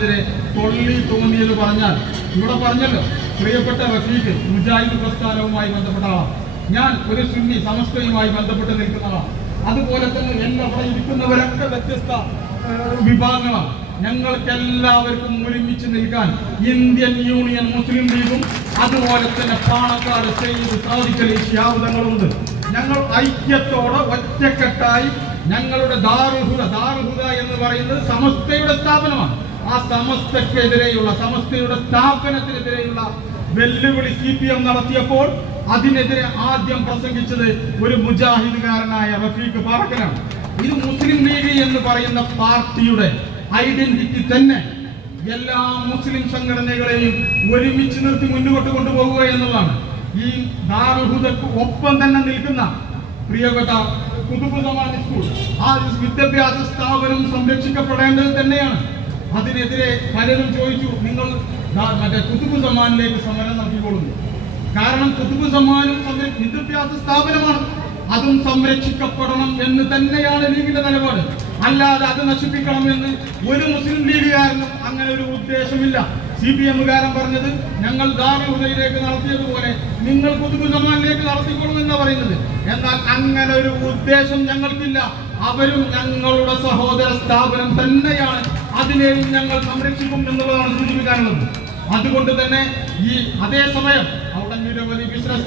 സ്ഥാപനത്തിനെതിരെ തൊള്ളി തോന്നിയത് പറഞ്ഞാൽ ഇവിടെ പറഞ്ഞല്ലോ പ്രിയപ്പെട്ട റഫീഖ് മുജാഹിദ് പ്രസ്ഥാനവുമായി ബന്ധപ്പെട്ട ആളാണ് ഞാൻ ഒരു സുന്നി സമസ്തയുമായി ബന്ധപ്പെട്ട് നിൽക്കുന്ന ആളാണ് അതുപോലെ തന്നെ എന്നെ അവിടെ ഇരിക്കുന്നവരൊക്കെ വ്യത്യസ്ത വിഭാഗങ്ങളാണ് ഞങ്ങൾക്ക് എല്ലാവർക്കും ഒരുമിച്ച് നിൽക്കാൻ ഇന്ത്യൻ യൂണിയൻ മുസ്ലിം ലീഗും അതുപോലെ തന്നെ പാണക്കാട് സെയ്ത് സാധിക്കലി ശിയാബുദങ്ങളുണ്ട് ഞങ്ങൾ ഐക്യത്തോടെ ഒറ്റക്കെട്ടായി ഞങ്ങളുടെ ദാറുഹുദ ദാറുഹുദ എന്ന് പറയുന്നത് സമസ്തയുടെ സ്ഥാപനമാണ്. ആ സമസ്തക്കെതിരെയുള്ള സമസ്തയുടെ സ്ഥാപനത്തിനെതിരെയുള്ള വെല്ലുവിളി സി പി എം നടത്തിയപ്പോൾ അതിനെതിരെ ആദ്യം പ്രസംഗിച്ചത് ഒരു മുജാഹിദുകാരനായ റഫീഖ് പാറക്കനാണ്. ഇത് മുസ്ലിം ലീഗ് എന്ന് പറയുന്ന പാർട്ടിയുടെ ഐഡന്റിറ്റി തന്നെ എല്ലാ മുസ്ലിം സംഘടനകളെയും ഒരുമിച്ച് നിർത്തി മുന്നോട്ട് കൊണ്ടുപോകുക എന്നുള്ളതാണ്. ഈ ദാറുഹുദക്ക് ഒപ്പം തന്നെ നിൽക്കുന്ന പ്രിയപ്പെട്ട കുതുബ് സ്കൂൾ ആ വിദ്യാഭ്യാസ സ്ഥാപനം സംരക്ഷിക്കപ്പെടേണ്ടത് തന്നെയാണ്. അതിനെതിരെ പലരും ചോദിച്ചു നിങ്ങൾ മറ്റേ കുത്തുബ് സമാനിലേക്ക് സമരം നടത്തിക്കൊള്ളുന്നു. കാരണം കുത്തുബ് സംര- വിദ്യാഭ്യാസ സ്ഥാപനമാണ്. അതും സംരക്ഷിക്കപ്പെടണം എന്ന് തന്നെയാണ് ലീഗിന്റെ നിലപാട്. അല്ലാതെ അത് നശിപ്പിക്കണം എന്ന് ഒരു മുസ്ലിം ലീഗുകാരനും അങ്ങനെ ഒരു ഉദ്ദേശമില്ല. സി പി എമ്മുകാരൻ പറഞ്ഞത് ഞങ്ങൾ ദാറുഹുദയിലേക്ക് നടത്തിയതുപോലെ നിങ്ങൾ കുതുബ് സമാനിലേക്ക് നടത്തിക്കൊള്ളും എന്ന് പറയുന്നത്. എന്നാൽ അങ്ങനെ ഒരു ഉദ്ദേശം ഞങ്ങൾക്കില്ല. അവരും ഞങ്ങളുടെ സഹോദര സ്ഥാപനം തന്നെയാണ് അതിനെയും ഞങ്ങൾ സംരക്ഷിക്കും എന്നുള്ളതാണ് സൂചിപ്പിക്കാനുള്ളത്. അതുകൊണ്ട് തന്നെ ഈ അതേസമയം അവിടെ നിരവധി ബിസിനസ്